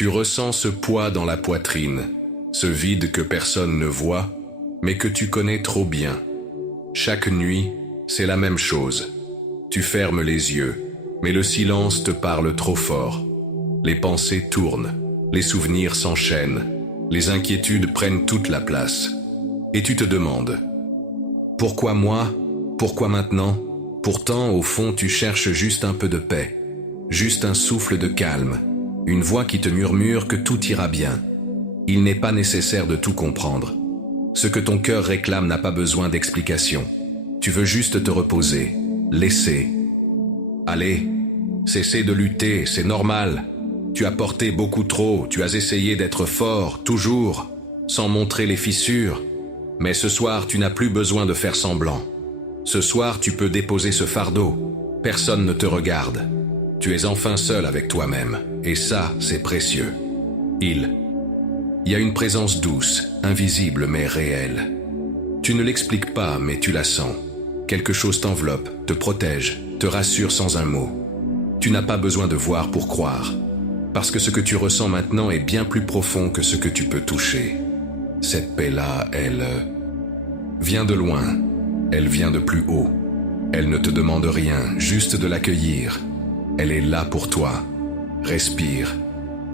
Tu ressens ce poids dans la poitrine, ce vide que personne ne voit, mais que tu connais trop bien. Chaque nuit, c'est la même chose. Tu fermes les yeux, mais le silence te parle trop fort. Les pensées tournent, les souvenirs s'enchaînent, les inquiétudes prennent toute la place. Et tu te demandes, pourquoi moi? Pourquoi maintenant? Pourtant, au fond, tu cherches juste un peu de paix, juste un souffle de calme, une voix qui te murmure que tout ira bien. Il n'est pas nécessaire de tout comprendre. Ce que ton cœur réclame n'a pas besoin d'explication. Tu veux juste te reposer, laisser. Allez, cessez de lutter, c'est normal. Tu as porté beaucoup trop, tu as essayé d'être fort, toujours, sans montrer les fissures. Mais ce soir, tu n'as plus besoin de faire semblant. Ce soir, tu peux déposer ce fardeau. Personne ne te regarde. Tu es enfin seul avec toi-même. Et ça, c'est précieux. Il y a une présence douce, invisible mais réelle. Tu ne l'expliques pas, mais tu la sens. Quelque chose t'enveloppe, te protège, te rassure sans un mot. Tu n'as pas besoin de voir pour croire. Parce que ce que tu ressens maintenant est bien plus profond que ce que tu peux toucher. Cette paix-là, elle vient de loin. Elle vient de plus haut. Elle ne te demande rien, juste de l'accueillir. Elle est là pour toi. Respire.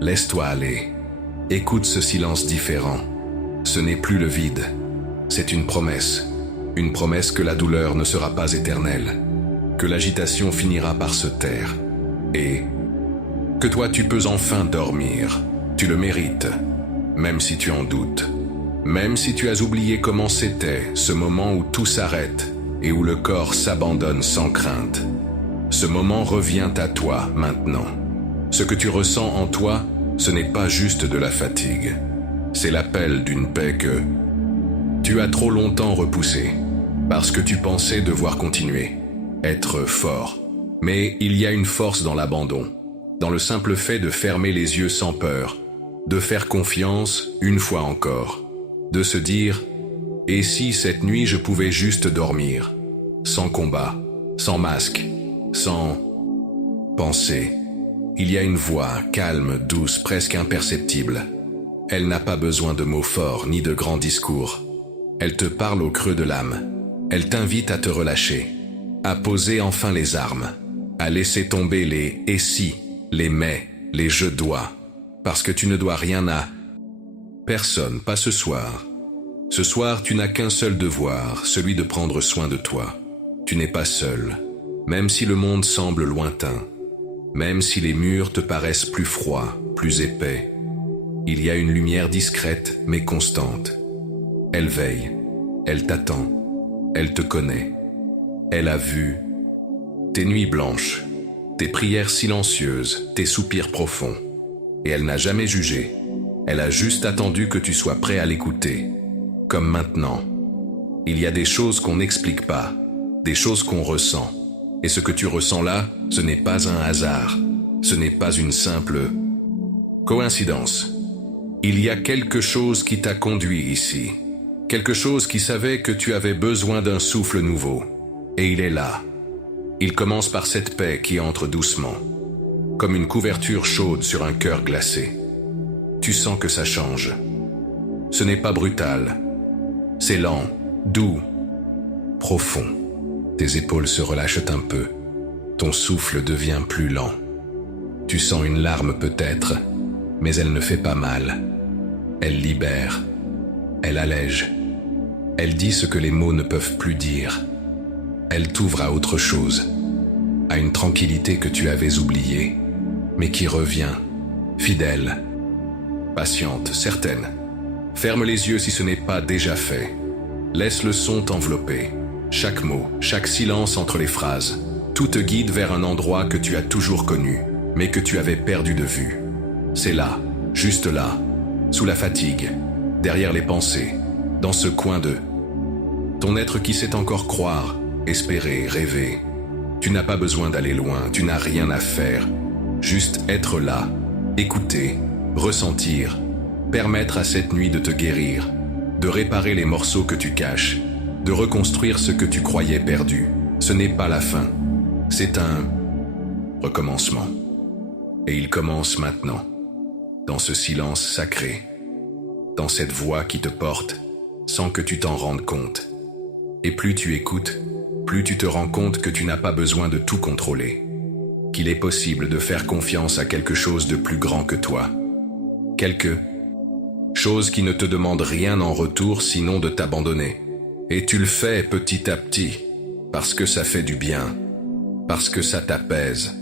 Laisse-toi aller. Écoute ce silence différent. Ce n'est plus le vide. C'est une promesse. Une promesse que la douleur ne sera pas éternelle. Que l'agitation finira par se taire. Et que toi tu peux enfin dormir. Tu le mérites. Même si tu en doutes. Même si tu as oublié comment c'était, ce moment où tout s'arrête et où le corps s'abandonne sans crainte. Ce moment revient à toi maintenant. Ce que tu ressens en toi, ce n'est pas juste de la fatigue. C'est l'appel d'une paix que tu as trop longtemps repoussée, parce que tu pensais devoir continuer, être fort. Mais il y a une force dans l'abandon, dans le simple fait de fermer les yeux sans peur, de faire confiance une fois encore. De se dire, et si cette nuit je pouvais juste dormir, sans combat, sans masque, sans pensée. Il y a une voix calme, douce, presque imperceptible. Elle n'a pas besoin de mots forts ni de grands discours. Elle te parle au creux de l'âme. Elle t'invite à te relâcher, à poser enfin les armes, à laisser tomber les « et si », les « mais », les « je dois », parce que tu ne dois rien à personne, pas ce soir. Ce soir, tu n'as qu'un seul devoir, celui de prendre soin de toi. Tu n'es pas seul, même si le monde semble lointain, même si les murs te paraissent plus froids, plus épais. Il y a une lumière discrète mais constante. Elle veille, elle t'attend, elle te connaît. Elle a vu tes nuits blanches, tes prières silencieuses, tes soupirs profonds. Et elle n'a jamais jugé. Elle a juste attendu que tu sois prêt à l'écouter. Comme maintenant. Il y a des choses qu'on n'explique pas, des choses qu'on ressent. Et ce que tu ressens là, ce n'est pas un hasard. Ce n'est pas une simple coïncidence. Il y a quelque chose qui t'a conduit ici. Quelque chose qui savait que tu avais besoin d'un souffle nouveau. Et il est là. Il commence par cette paix qui entre doucement. Comme une couverture chaude sur un cœur glacé. Tu sens que ça change. Ce n'est pas brutal. C'est lent, doux, profond. Tes épaules se relâchent un peu. Ton souffle devient plus lent. Tu sens une larme peut-être, mais elle ne fait pas mal. Elle libère. Elle allège. Elle dit ce que les mots ne peuvent plus dire. Elle t'ouvre à autre chose, à une tranquillité que tu avais oubliée, mais qui revient, fidèle, patiente, certaine. Ferme les yeux si ce n'est pas déjà fait. Laisse le son t'envelopper. Chaque mot, chaque silence entre les phrases, tout te guide vers un endroit que tu as toujours connu, mais que tu avais perdu de vue. C'est là, juste là, sous la fatigue, derrière les pensées, dans ce coin de ton être qui sait encore croire, espérer, rêver. Tu n'as pas besoin d'aller loin, tu n'as rien à faire. Juste être là, écouter, ressentir, permettre à cette nuit de te guérir, de réparer les morceaux que tu caches, de reconstruire ce que tu croyais perdu. Ce n'est pas la fin, c'est un recommencement. Et il commence maintenant. dans ce silence sacré, dans cette voix qui te porte sans que tu t'en rendes compte. Et plus tu écoutes, plus tu te rends compte que tu n'as pas besoin de tout contrôler, qu'il est possible de faire confiance à quelque chose de plus grand que toi, quelque chose qui ne te demande rien en retour sinon de t'abandonner. Et tu le fais petit à petit, parce que ça fait du bien, parce que ça t'apaise,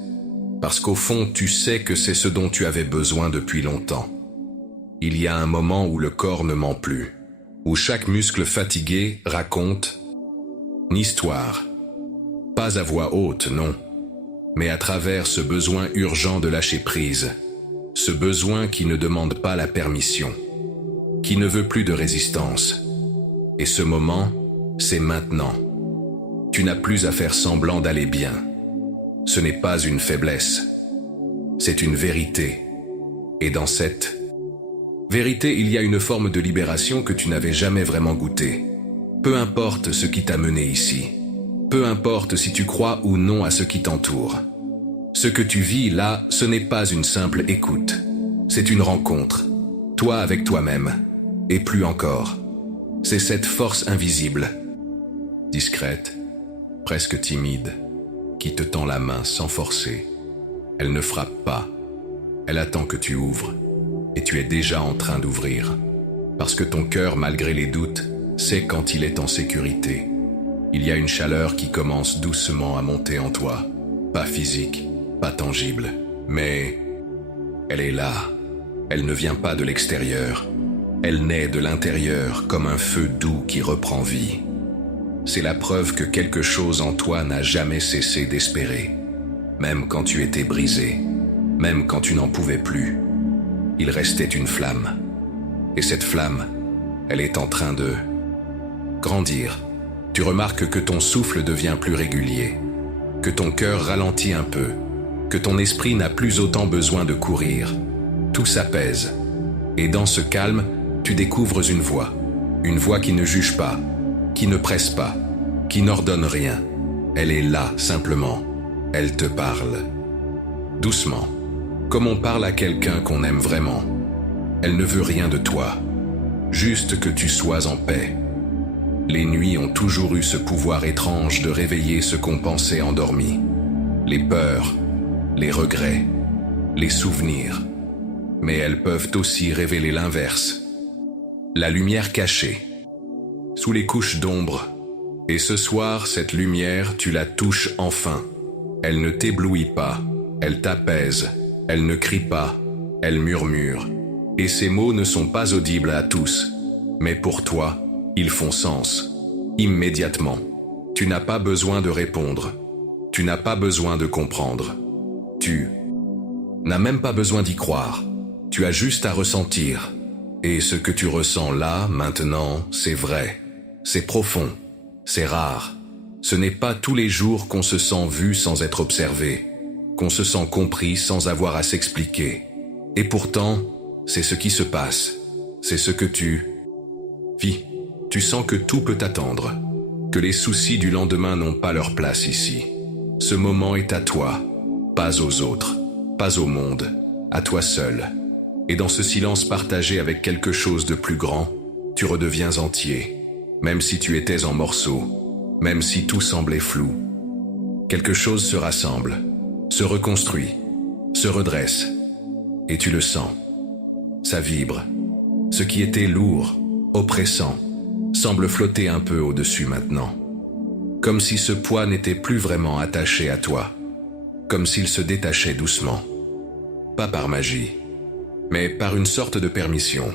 parce qu'au fond tu sais que c'est ce dont tu avais besoin depuis longtemps. Il y a un moment où le corps ne ment plus, où chaque muscle fatigué raconte une histoire. Pas à voix haute, non, mais à travers ce besoin urgent de lâcher prise, ce besoin qui ne demande pas la permission, qui ne veut plus de résistance. Et ce moment, c'est maintenant. Tu n'as plus à faire semblant d'aller bien. Ce n'est pas une faiblesse, c'est une vérité. Et dans cette vérité, il y a une forme de libération que tu n'avais jamais vraiment goûtée. Peu importe ce qui t'a mené ici, peu importe si tu crois ou non à ce qui t'entoure. Ce que tu vis là, ce n'est pas une simple écoute. C'est une rencontre, toi avec toi-même, et plus encore. C'est cette force invisible, discrète, presque timide, qui te tend la main sans forcer. Elle ne frappe pas, elle attend que tu ouvres, et tu es déjà en train d'ouvrir. Parce que ton cœur, malgré les doutes, sait quand il est en sécurité. Il y a une chaleur qui commence doucement à monter en toi, pas physique, pas tangible, mais elle est là. Elle ne vient pas de l'extérieur. Elle naît de l'intérieur comme un feu doux qui reprend vie. C'est la preuve que quelque chose en toi n'a jamais cessé d'espérer. Même quand tu étais brisé, même quand tu n'en pouvais plus, il restait une flamme. Et cette flamme, elle est en train de grandir. Tu remarques que ton souffle devient plus régulier, que ton cœur ralentit un peu, que ton esprit n'a plus autant besoin de courir. Tout s'apaise. Et dans ce calme, tu découvres une voix qui ne juge pas, qui ne presse pas, qui n'ordonne rien. Elle est là, simplement. Elle te parle. Doucement, comme on parle à quelqu'un qu'on aime vraiment. Elle ne veut rien de toi, juste que tu sois en paix. Les nuits ont toujours eu ce pouvoir étrange de réveiller ce qu'on pensait endormi. Les peurs, les regrets, les souvenirs. Mais elles peuvent aussi révéler l'inverse. La lumière cachée, sous les couches d'ombre. Et ce soir, cette lumière, tu la touches enfin. Elle ne t'éblouit pas, elle t'apaise, elle ne crie pas, elle murmure. Et ces mots ne sont pas audibles à tous, mais pour toi, ils font sens. Immédiatement. Tu n'as pas besoin de répondre. Tu n'as pas besoin de comprendre. Tu n'as même pas besoin d'y croire. Tu as juste à ressentir. Et ce que tu ressens là, maintenant, c'est vrai. C'est profond. C'est rare. Ce n'est pas tous les jours qu'on se sent vu sans être observé, qu'on se sent compris sans avoir à s'expliquer. Et pourtant, c'est ce qui se passe. C'est ce que tu vis. Tu sens que tout peut attendre, que les soucis du lendemain n'ont pas leur place ici. Ce moment est à toi, pas aux autres, pas au monde, à toi seul. Et dans ce silence partagé avec quelque chose de plus grand, tu redeviens entier, même si tu étais en morceaux, même si tout semblait flou. Quelque chose se rassemble, se reconstruit, se redresse, et tu le sens. Ça vibre. Ce qui était lourd, oppressant, semble flotter un peu au-dessus maintenant. Comme si ce poids n'était plus vraiment attaché à toi. Comme s'il se détachait doucement. Pas par magie, mais par une sorte de permission.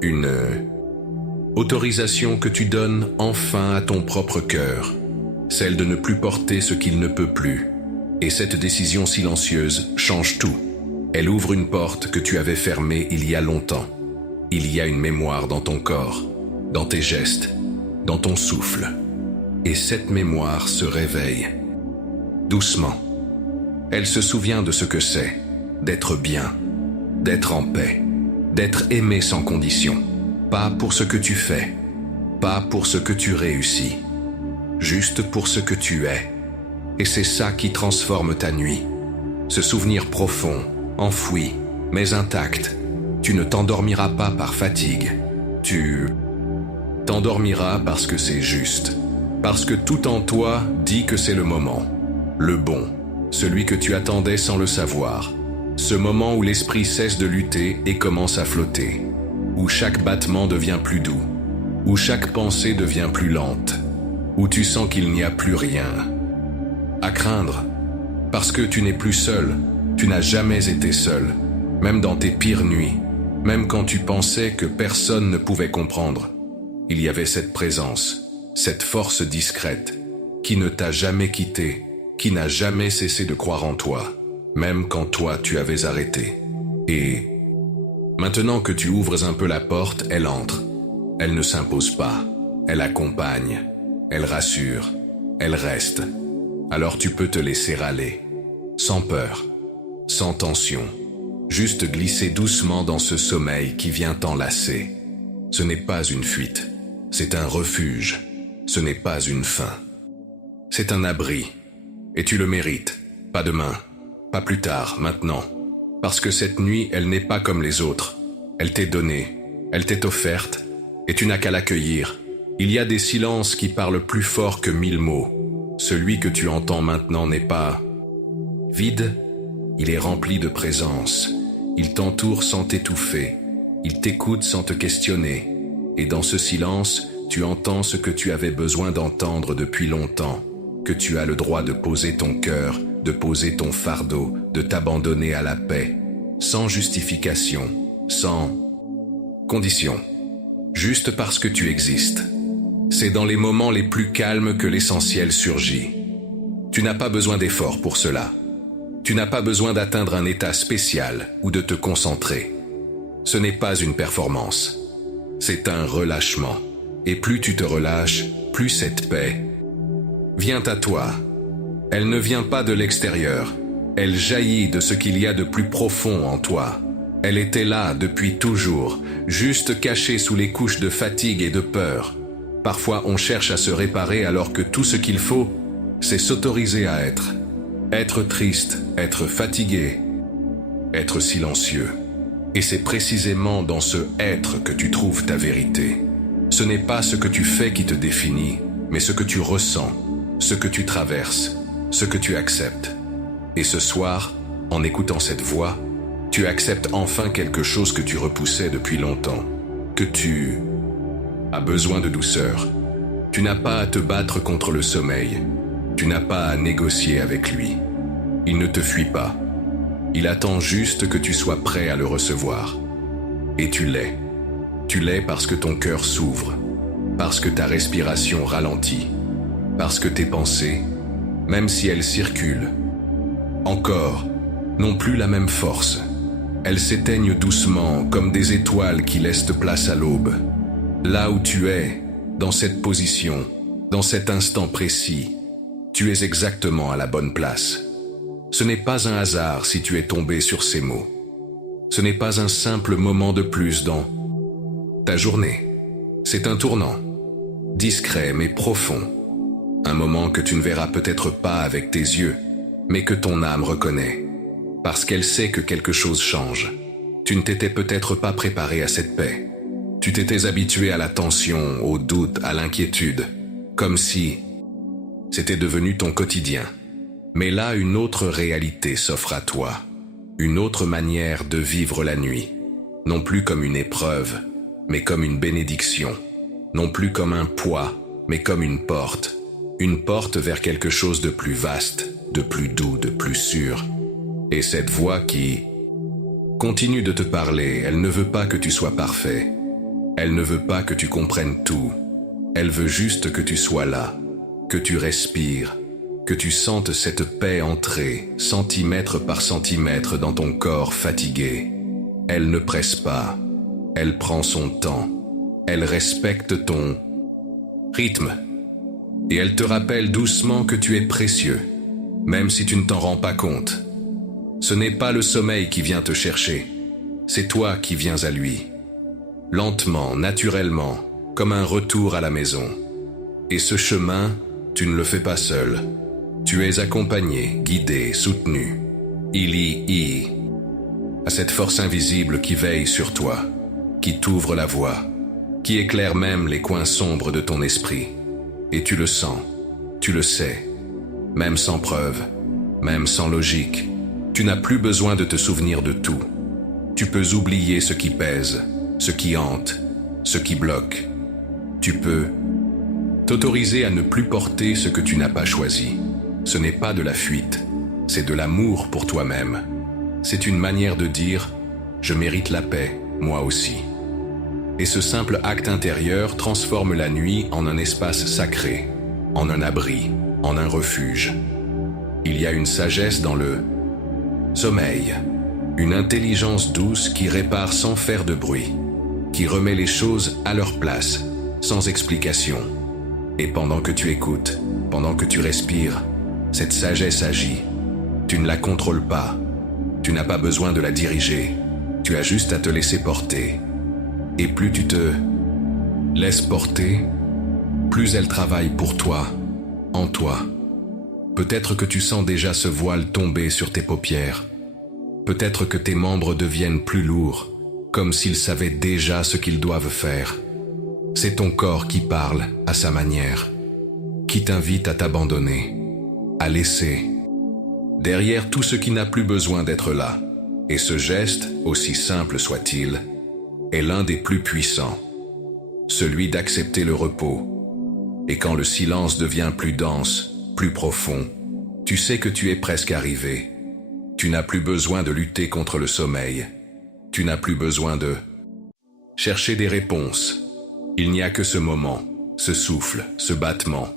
Une autorisation que tu donnes enfin à ton propre cœur. Celle de ne plus porter ce qu'il ne peut plus. Et cette décision silencieuse change tout. Elle ouvre une porte que tu avais fermée il y a longtemps. Il y a une mémoire dans ton corps, dans tes gestes, dans ton souffle. Et cette mémoire se réveille. Doucement. Elle se souvient de ce que c'est, d'être bien, d'être en paix, d'être aimé sans condition. Pas pour ce que tu fais, pas pour ce que tu réussis, juste pour ce que tu es. Et c'est ça qui transforme ta nuit. Ce souvenir profond, enfoui, mais intact. Tu ne t'endormiras pas par fatigue. Tu t'endormiras parce que c'est juste. Parce que tout en toi dit que c'est le moment. Le bon. Celui que tu attendais sans le savoir. Ce moment où l'esprit cesse de lutter et commence à flotter. Où chaque battement devient plus doux. Où chaque pensée devient plus lente. Où tu sens qu'il n'y a plus rien à craindre. Parce que tu n'es plus seul. Tu n'as jamais été seul. Même dans tes pires nuits. Même quand tu pensais que personne ne pouvait comprendre. Il y avait cette présence, cette force discrète, qui ne t'a jamais quitté, qui n'a jamais cessé de croire en toi, même quand toi tu avais arrêté. Et maintenant que tu ouvres un peu la porte, elle entre. Elle ne s'impose pas, elle accompagne, elle rassure, elle reste. Alors tu peux te laisser aller, sans peur, sans tension, juste glisser doucement dans ce sommeil qui vient t'enlacer. Ce n'est pas une fuite, c'est un refuge, ce n'est pas une fin. C'est un abri, et tu le mérites, pas demain, pas plus tard, maintenant. Parce que cette nuit, elle n'est pas comme les autres. Elle t'est donnée, elle t'est offerte, et tu n'as qu'à l'accueillir. Il y a des silences qui parlent plus fort que 1000 mots. Celui que tu entends maintenant n'est pas vide, il est rempli de présence. Il t'entoure sans t'étouffer, il t'écoute sans te questionner. Et dans ce silence, tu entends ce que tu avais besoin d'entendre depuis longtemps, que tu as le droit de poser ton cœur, de poser ton fardeau, de t'abandonner à la paix, sans justification, sans condition, juste parce que tu existes. C'est dans les moments les plus calmes que l'essentiel surgit. Tu n'as pas besoin d'efforts pour cela. Tu n'as pas besoin d'atteindre un état spécial ou de te concentrer. Ce n'est pas une performance. C'est un relâchement. Et plus tu te relâches, plus cette paix vient à toi. Elle ne vient pas de l'extérieur. Elle jaillit de ce qu'il y a de plus profond en toi. Elle était là depuis toujours, juste cachée sous les couches de fatigue et de peur. Parfois on cherche à se réparer alors que tout ce qu'il faut, c'est s'autoriser à être. Être triste, être fatigué, être silencieux. Et c'est précisément dans ce être que tu trouves ta vérité. Ce n'est pas ce que tu fais qui te définit, mais ce que tu ressens, ce que tu traverses, ce que tu acceptes. Et ce soir, en écoutant cette voix, tu acceptes enfin quelque chose que tu repoussais depuis longtemps, que tu as besoin de douceur. Tu n'as pas à te battre contre le sommeil. Tu n'as pas à négocier avec lui. Il ne te fuit pas. Il attend juste que tu sois prêt à le recevoir. Et tu l'es. Tu l'es parce que ton cœur s'ouvre, parce que ta respiration ralentit, parce que tes pensées, même si elles circulent, encore, n'ont plus la même force. Elles s'éteignent doucement comme des étoiles qui laissent place à l'aube. Là où tu es, dans cette position, dans cet instant précis, tu es exactement à la bonne place. Ce n'est pas un hasard si tu es tombé sur ces mots. Ce n'est pas un simple moment de plus dans ta journée. C'est un tournant, discret mais profond. Un moment que tu ne verras peut-être pas avec tes yeux, mais que ton âme reconnaît. Parce qu'elle sait que quelque chose change. Tu ne t'étais peut-être pas préparé à cette paix. Tu t'étais habitué à la tension, au doute, à l'inquiétude, comme si c'était devenu ton quotidien. Mais là, une autre réalité s'offre à toi, une autre manière de vivre la nuit, non plus comme une épreuve, mais comme une bénédiction, non plus comme un poids, mais comme une porte vers quelque chose de plus vaste, de plus doux, de plus sûr. Et cette voix qui continue de te parler, elle ne veut pas que tu sois parfait, elle ne veut pas que tu comprennes tout, elle veut juste que tu sois là, que tu respires, que tu sentes cette paix entrer, centimètre par centimètre dans ton corps fatigué. Elle ne presse pas, elle prend son temps, elle respecte ton rythme, et elle te rappelle doucement que tu es précieux, même si tu ne t'en rends pas compte. Ce n'est pas le sommeil qui vient te chercher, c'est toi qui viens à lui. Lentement, naturellement, comme un retour à la maison. Et ce chemin, tu ne le fais pas seul. Tu es accompagné, guidé, soutenu. Il y à cette force invisible qui veille sur toi, qui t'ouvre la voie, qui éclaire même les coins sombres de ton esprit. Et tu le sens, tu le sais, même sans preuve, même sans logique, tu n'as plus besoin de te souvenir de tout. Tu peux oublier ce qui pèse, ce qui hante, ce qui bloque. Tu peux t'autoriser à ne plus porter ce que tu n'as pas choisi. Ce n'est pas de la fuite, c'est de l'amour pour toi-même. C'est une manière de dire « je mérite la paix, moi aussi ». Et ce simple acte intérieur transforme la nuit en un espace sacré, en un abri, en un refuge. Il y a une sagesse dans le sommeil, une intelligence douce qui répare sans faire de bruit, qui remet les choses à leur place, sans explication. Et pendant que tu écoutes, pendant que tu respires, cette sagesse agit. Tu ne la contrôles pas, tu n'as pas besoin de la diriger, tu as juste à te laisser porter. Et plus tu te laisses porter, plus elle travaille pour toi, en toi. Peut-être que tu sens déjà ce voile tomber sur tes paupières. Peut-être que tes membres deviennent plus lourds, comme s'ils savaient déjà ce qu'ils doivent faire. C'est ton corps qui parle à sa manière, qui t'invite à t'abandonner, à laisser derrière tout ce qui n'a plus besoin d'être là. Et ce geste, aussi simple soit-il, est l'un des plus puissants, celui d'accepter le repos. Et quand le silence devient plus dense, plus profond, tu sais que tu es presque arrivé. Tu n'as plus besoin de lutter contre le sommeil. Tu n'as plus besoin de chercher des réponses. Il n'y a que ce moment, ce souffle, ce battement,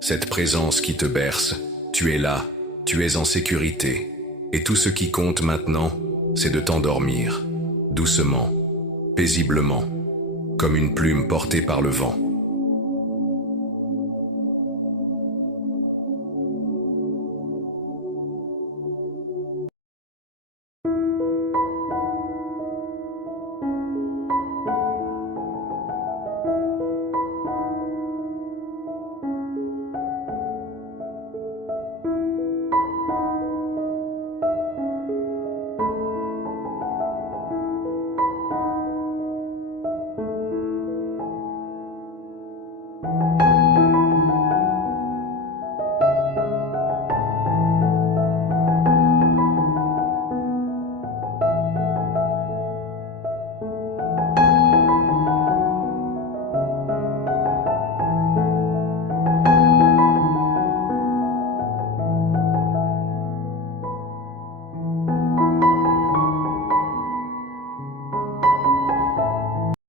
cette présence qui te berce. Tu es là, tu es en sécurité. Et tout ce qui compte maintenant, c'est de t'endormir, doucement, paisiblement, comme une plume portée par le vent.